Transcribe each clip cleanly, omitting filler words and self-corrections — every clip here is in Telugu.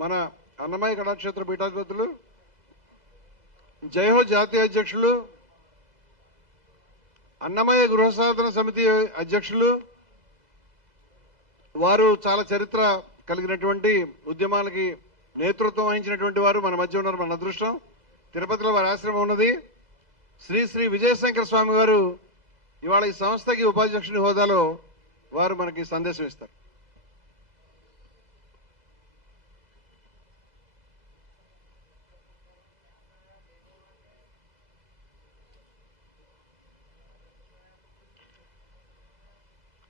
మన అన్నమయ్య కళాక్షేత్ర పీఠాధిపతులు, జయహో జాతీయ అధ్యక్షులు, అన్నమయ్య గృహసాధన సమితి అధ్యక్షులు, వారు చాలా చరిత్ర కలిగినటువంటి ఉద్యమాలకి నేతృత్వం వహించినటువంటి వారు మన మధ్య ఉన్నారు. మన అదృష్టం. తిరుపతిలో వారి ఆశ్రమం ఉన్నది. శ్రీ శ్రీ విజయశంకర స్వామి వారు ఇవాళ ఈ సంస్థకి ఉపాధ్యక్షుని హోదాలో వారు మనకి సందేశం ఇస్తారు.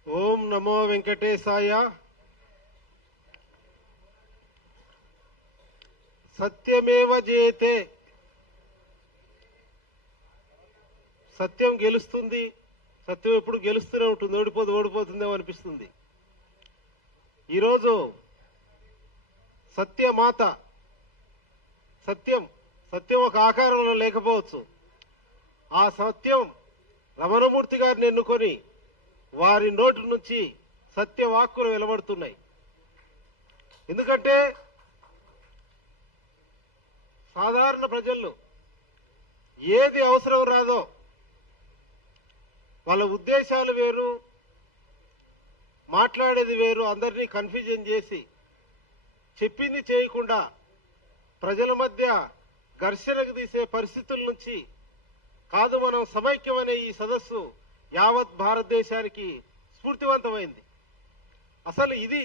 ఓం నమో వెంకటేశాయ. సత్యమేవ జయతే. సత్యం గెలుస్తుంది. సత్యం ఎప్పుడు గెలుస్తూనే ఉంటుంది. ఓడిపోతుందేమో అనిపిస్తుంది. ఈరోజు సత్యమాత, సత్యం ఒక ఆకారంలో లేకపోవచ్చు. ఆ సత్యం రమణమూర్తి గారిని ఎన్నుకొని వారి నోటి నుంచి సత్యవాక్కులు వెలువడుతున్నాయి. ఎందుకంటే సాధారణ ప్రజల్లో ఏది అవసరం రాదో వాళ్ళ ఉద్దేశాలు వేరు, మాట్లాడేది వేరు, అందరినీ కన్ఫ్యూజన్ చేసి చెప్పింది చేయకుండా ప్రజల మధ్య ఘర్షణకు తీసే పరిస్థితుల నుంచి కాదు మనం సమైక్యం అనే ఈ సదస్సు యావత్ భారతదేశానికి స్ఫూర్తివంతమైంది. అసలు ఇది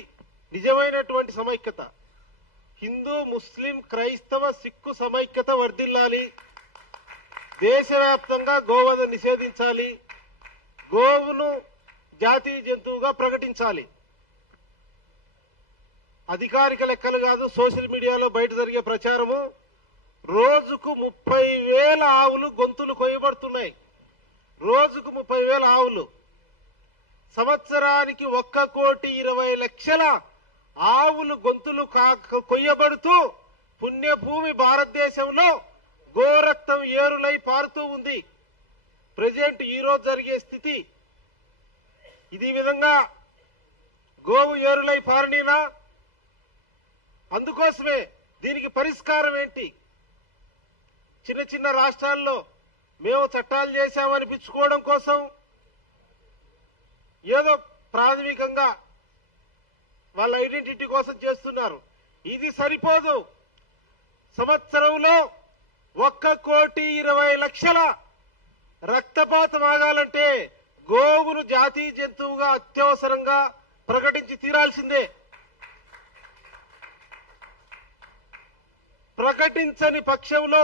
నిజమైనటువంటి సమైక్యత. హిందూ, ముస్లిం, క్రైస్తవ, సిక్కు సమైక్యత వర్ధిల్లాలి. దేశవ్యాప్తంగా గోవధ నిషేధించాలి. గోవును జాతీయ జంతువుగా ప్రకటించాలి. అధికారిక లెక్కలు కాదు, సోషల్ మీడియాలో బయట జరిగే ప్రచారము రోజుకు 30,000 ఆవులు గొంతులు కొయ్యబడుతున్నాయి. రోజుకు 30,000 ఆవులు. సంవత్సరానికి 1,20,00,000 ఆవులు గొంతులు కొయ్యబడుతూ పుణ్యభూమి భారతదేశంలో గోరక్తం ఏరులై పారుతూ ఉంది. ప్రజెంట్ ఈ రోజు జరిగే స్థితి ఇది. విధంగా గోవు ఏరులై పారనీనా? అందుకోసమే దీనికి పరిష్కారం ఏంటి? చిన్న చిన్న రాష్ట్రాల్లో మేము చట్టాలు చేశామనిపించుకోవడం కోసం ఏదో ప్రాథమికంగా వాళ్ళ ఐడెంటిటీ కోసం చేస్తున్నారు. ఇది సరిపోదు. సంవత్సరంలో 1,20,00,000 రక్తపాతం ఆగాలంటే గోవును జాతీయ జంతువుగా అత్యవసరంగా ప్రకటించి తీరాల్సిందే. ప్రకటించని పక్షంలో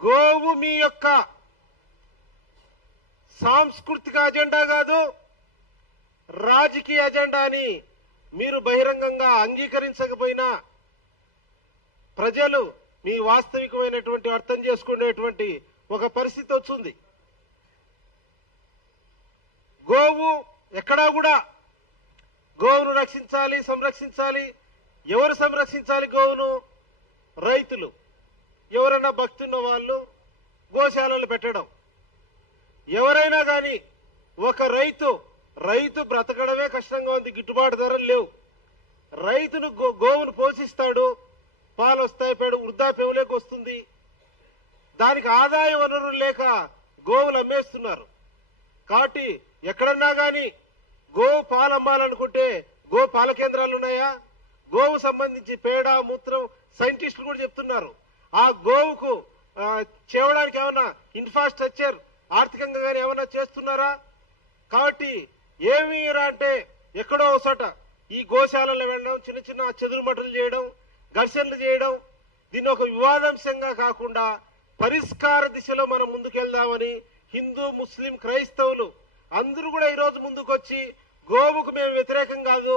గోవు మీ యొక్క సాంస్కృతిక అజెండా కాదు, రాజకీయ అజెండా అని మీరు బహిరంగంగా అంగీకరించకపోయినా ప్రజలు మీ వాస్తవికమైనటువంటి అర్థం చేసుకునేటువంటి ఒక పరిస్థితి వచ్చింది. గోవు ఎక్కడా కూడా గోవును రక్షించాలి, సంరక్షించాలి. ఎవరు సంరక్షించాలి గోవును? రైతులు. ఎవరైనా భక్తున్న వాళ్ళు గోశాలలు పెట్టడం. ఎవరైనా కానీ ఒక రైతు బ్రతకడమే కష్టంగా ఉంది. గిట్టుబాటు ధరలు లేవు. రైతును గోవును పోషిస్తాడు, పాలు వస్తాయి, వృద్ధాప్యంలోకి వస్తుంది. దానికి ఆదాయ వనరులు లేక గోవులు అమ్మేస్తున్నారు. కాబట్టి ఎక్కడన్నా కానీ గోవు పాలు అమ్మాలనుకుంటే గో పాల కేంద్రాలు ఉన్నాయా? గోవు సంబంధించి పేడ, మూత్రం సైంటిస్టులు కూడా చెప్తున్నారు. ఆ గోవుకు చేయడానికి ఏమన్నా ఇన్ఫ్రాస్ట్రక్చర్ ఆర్థికంగా కానీ ఏమన్నా చేస్తున్నారా? కాబట్టి ఏమి అంటే ఎక్కడో ఒకసాట ఈ గోశాలలో వెళ్ళడం, చిన్న చిన్న చెదురుమటలు చేయడం, ఘర్షణలు చేయడం, దీన్ని ఒక వివాదాంశంగా కాకుండా పరిష్కార దిశలో మనం ముందుకెళ్దామని హిందూ, ముస్లిం, క్రైస్తవులు అందరూ కూడా ఈరోజు ముందుకొచ్చి గోవుకు మేము వ్యతిరేకం కాదు,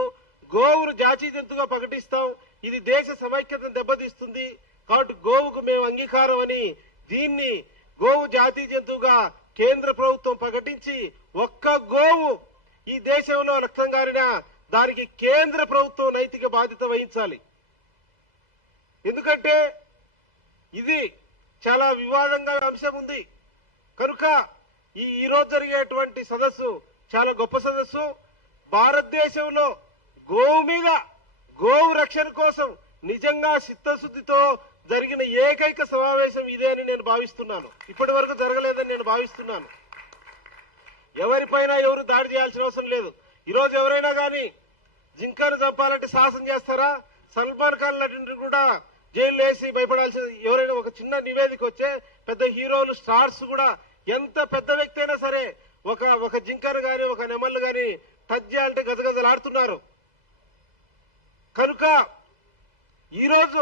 గోవును జాతీయ జంతువుగా ప్రకటిస్తాం, ఇది దేశ సమైక్యతను దెబ్బతీస్తుంది, కాబట్టి గోవుకు మేము అంగీకారం అని దీన్ని గోవు జాతీయ జంతువుగా కేంద్ర ప్రభుత్వం ప్రకటించి ఒక్క గోవు ఈ దేశంలో రక్తం గారినా దానికి కేంద్ర ప్రభుత్వం నైతిక బాధ్యత వహించాలి. ఎందుకంటే ఇది చాలా వివాదంగా అంశం ఉంది కనుక ఈ రోజు జరిగేటువంటి సదస్సు చాలా గొప్ప సదస్సు. భారతదేశంలో గోవు మీద రక్షణ కోసం నిజంగా చిత్తశుద్ధితో జరిగిన ఏకైక సమావేశం ఇదే అని నేను భావిస్తున్నాను. ఇప్పటి వరకు జరగలేదని నేను భావిస్తున్నాను. ఎవరిపైన ఎవరు దాడి చేయాల్సిన అవసరం లేదు. ఈరోజు ఎవరైనా కానీ జింకను చంపాలంటే సాహసం చేస్తారా? సల్మాన్ ఖాన్ నటిని కూడా జైలు వేసి భయపడాల్సిన ఎవరైనా ఒక చిన్న నివేదిక వచ్చే పెద్ద హీరోలు స్టార్స్ కూడా ఎంత పెద్ద వ్యక్తి అయినా సరే ఒక జింకను గాని ఒక నెమళ్ళు గాని టచ్ చేయాలంటే గజగజలాడుతున్నారు. కనుక ఈరోజు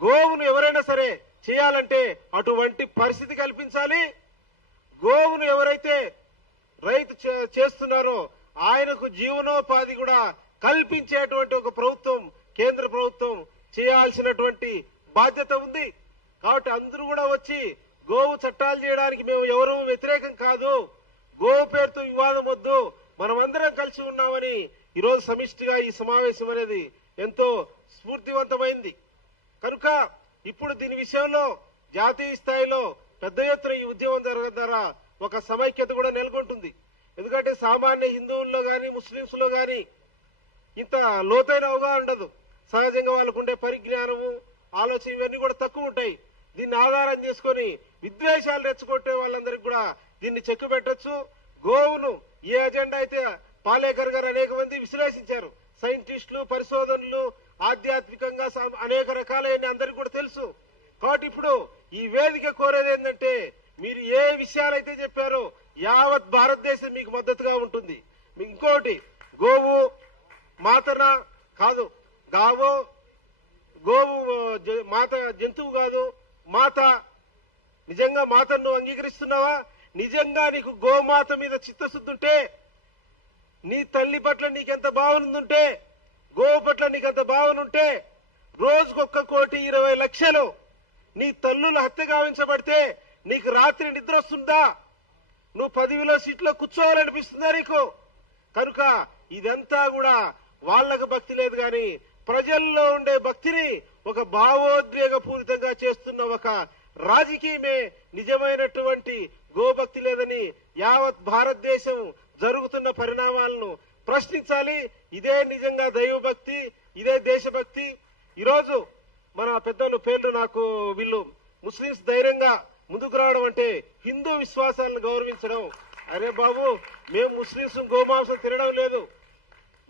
గోవును ఎవరైనా సరే చేయాలంటే అటువంటి పరిస్థితి కల్పించాలి. గోవును ఎవరైతే రైతు చేస్తున్నారో ఆయనకు జీవనోపాధి కూడా కల్పించేటువంటి ఒక ప్రభుత్వం, కేంద్ర ప్రభుత్వం చేయాల్సినటువంటి బాధ్యత ఉంది. కాబట్టి అందరూ కూడా వచ్చి గోవు చట్టాలు చేయడానికి మేము ఎవరూ వ్యతిరేకం కాదు, గోవు పేరుతో వివాదం వద్దు, మనమందరం కలిసి ఉన్నామని ఈరోజు సమిష్టిగా ఈ సమావేశం అనేది ఎంతో స్ఫూర్తివంతమైంది. కనుక ఇప్పుడు దీని విషయంలో జాతీయ స్థాయిలో పెద్ద ఎత్తున ఈ ఉద్యమం జరగడం ద్వారా ఒక సమైక్యత కూడా నెలకొంటుంది. ఎందుకంటే సామాన్య హిందువుల్లో గాని ముస్లింస్ లో గాని ఇంత లోతైన అవగాహన ఉండదు. సహజంగా వాళ్ళకు ఉండే పరిజ్ఞానము ఆలోచన ఇవన్నీ కూడా తక్కువ ఉంటాయి. దీన్ని ఆధారం చేసుకొని విద్వేషాలు రెచ్చగొట్టే వాళ్ళందరికీ కూడా దీన్ని చెక్కు పెట్టొచ్చు. గోవును ఏ అజెండా అయితే పాలేకర్ గారు అనేక మంది విశ్లేషించారు, సైంటిస్టులు పరిశోధనలు ఆధ్యాత్మికంగా అనేక రకాలైన అందరికీ కూడా తెలుసు. కాబట్టి ఇప్పుడు ఈ వేదిక కోరేది ఏంటంటే మీరు ఏ విషయాలైతే చెప్పారో యావత్ భారతదేశం మీకు మద్దతుగా ఉంటుంది. ఇంకోటి గోవు మాతన కాదు, గోవు మాత జంతువు కాదు, మాత. నిజంగా మాతను నువ్వు అంగీకరిస్తున్నావా? నిజంగా నీకు గోమాత మీద చిత్తశుద్ధి ఉంటే, నీ తల్లి పట్ల నీకెంత భావన ఉంటే, గోవు పట్ల నీకెంత భావన ఉంటే, రోజుకొక్క 1,20,00,000 నీ తల్లులు హత్య గావించబడితే నీకు రాత్రి నిద్ర వస్తుందా? నువ్వు 10,000 సీట్లో కూర్చోవాలనిపిస్తుందా నీకు? కనుక ఇదంతా కూడా వాళ్లకు భక్తి లేదు గాని ప్రజల్లో ఉండే భక్తిని ఒక భావోద్వేగ పూరితంగా చేస్తున్న ఒక రాజకీయమే నిజమైనటువంటి గోభక్తి లేదని యావత్ భారతదేశం జరుగుతున్న పరిణామాలను ప్రశ్నించాలి. ఇదే నిజంగా దైవభక్తి, ఇదే దేశభక్తి. ఈరోజు మన పెద్దలు పేర్లు నాకు వీళ్ళు ముస్లింస్ ధైర్యంగా ముందుకు రావడం అంటే హిందూ విశ్వాసాలను గౌరవించడం. అరే బాబు, మేము ముస్లింస్ గోమాంసం తినడం లేదు,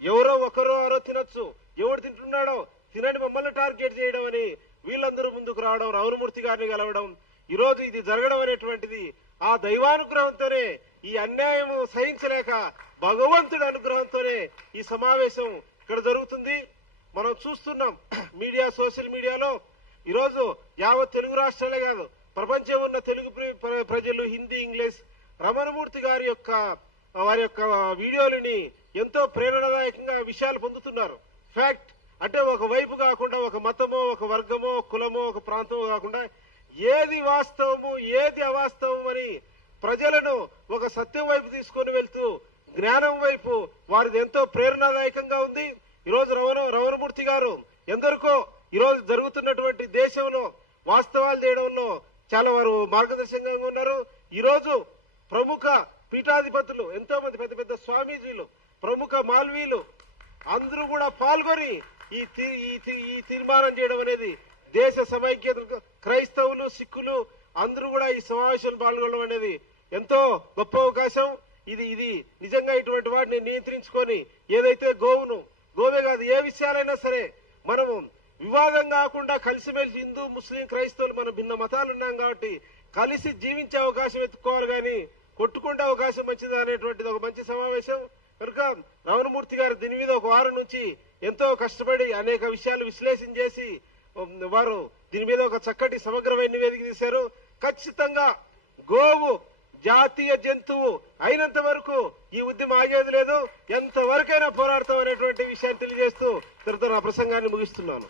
ఎవరో ఒకరో అరో తినొచ్చు, ఎవడు తింటున్నాడో తినని మమ్మల్ని టార్గెట్ చేయడం అని వీళ్ళందరూ ముందుకు రావడం, రవణమూర్తి గారిని కలవడం, ఈరోజు ఇది జరగడం అనేటువంటిది ఆ దైవానుగ్రహంతోనే, ఈ అన్యాయం సహించలేక భగవంతుడి అనుగ్రహంతోనే ఈ సమావేశం ఇక్కడ జరుగుతుంది. మనం చూస్తున్నాం మీడియా, సోషల్ మీడియాలో ఈరోజు యావత్ తెలుగు రాష్ట్రాలే కాదు ప్రపంచం ఉన్న తెలుగు ప్రజలు హిందీ, ఇంగ్లీష్ రమణమూర్తి గారి వారి యొక్క వీడియోలని ఎంతో ప్రేరణాదాయకంగా విషయాలు పొందుతున్నారు. ఫ్యాక్ట్ అంటే ఒక వైపు కాకుండా ఒక మతమో ఒక వర్గమో ఒక కులమో ఒక ప్రాంతమో కాకుండా ఏది వాస్తవము ఏది అవాస్తవం అని ప్రజలను ఒక సత్యం వైపు తీసుకొని వెళ్తూ జ్ఞానం వైపు వారిది ఎంతో ప్రేరణాదాయకంగా ఉంది. ఈరోజు రమణమూర్తి గారు ఎందరికో ఈరోజు జరుగుతున్నటువంటి దేశంలో వాస్తవాలు చేయడంలో చాలా వారు మార్గదర్శకంగా ఉన్నారు. ఈరోజు ప్రముఖ పీఠాధిపతులు ఎంతో మంది పెద్ద పెద్ద స్వామీజీలు, ప్రముఖ మాల్వీలు అందరూ కూడా పాల్గొని ఈ తీర్మానం చేయడం అనేది దేశ సమైక్యత, క్రైస్తవులు సిక్కులు అందరూ కూడా ఈ సమావేశంలో పాల్గొనడం అనేది ఎంతో గొప్ప అవకాశం. ఇది నిజంగా ఇటువంటి వాటిని నియంత్రించుకొని ఏదైతే గోవే కాదు ఏ విషయాలైనా సరే మనము వివాదం కాకుండా కలిసిమెలిసి హిందూ ముస్లిం క్రైస్తవులు మనం భిన్న మతాలు ఉన్నాం కాబట్టి కలిసి జీవించే అవకాశం ఎత్తుకోవాలి కానీ కొట్టుకుంటే అవకాశం మంచిదా అనేటువంటిది ఒక మంచి సమావేశం. కనుక రమణమూర్తి గారు దీని మీద ఒక వారం నుంచి ఎంతో కష్టపడి అనేక విషయాలు విశ్లేషణ చేసి వారు దీని మీద ఒక చక్కటి సమగ్రమైన నివేదిక తీశారు. ఖచ్చితంగా గోవు జాతీయ జంతువు అయినంత వరకు ఈ ఉద్యమం ఆగేది లేదు, ఎంతవరకైనా పోరాడతాం అనేటువంటి విషయాన్ని తెలియజేస్తూ నా ప్రసంగాన్ని ముగిస్తున్నాను.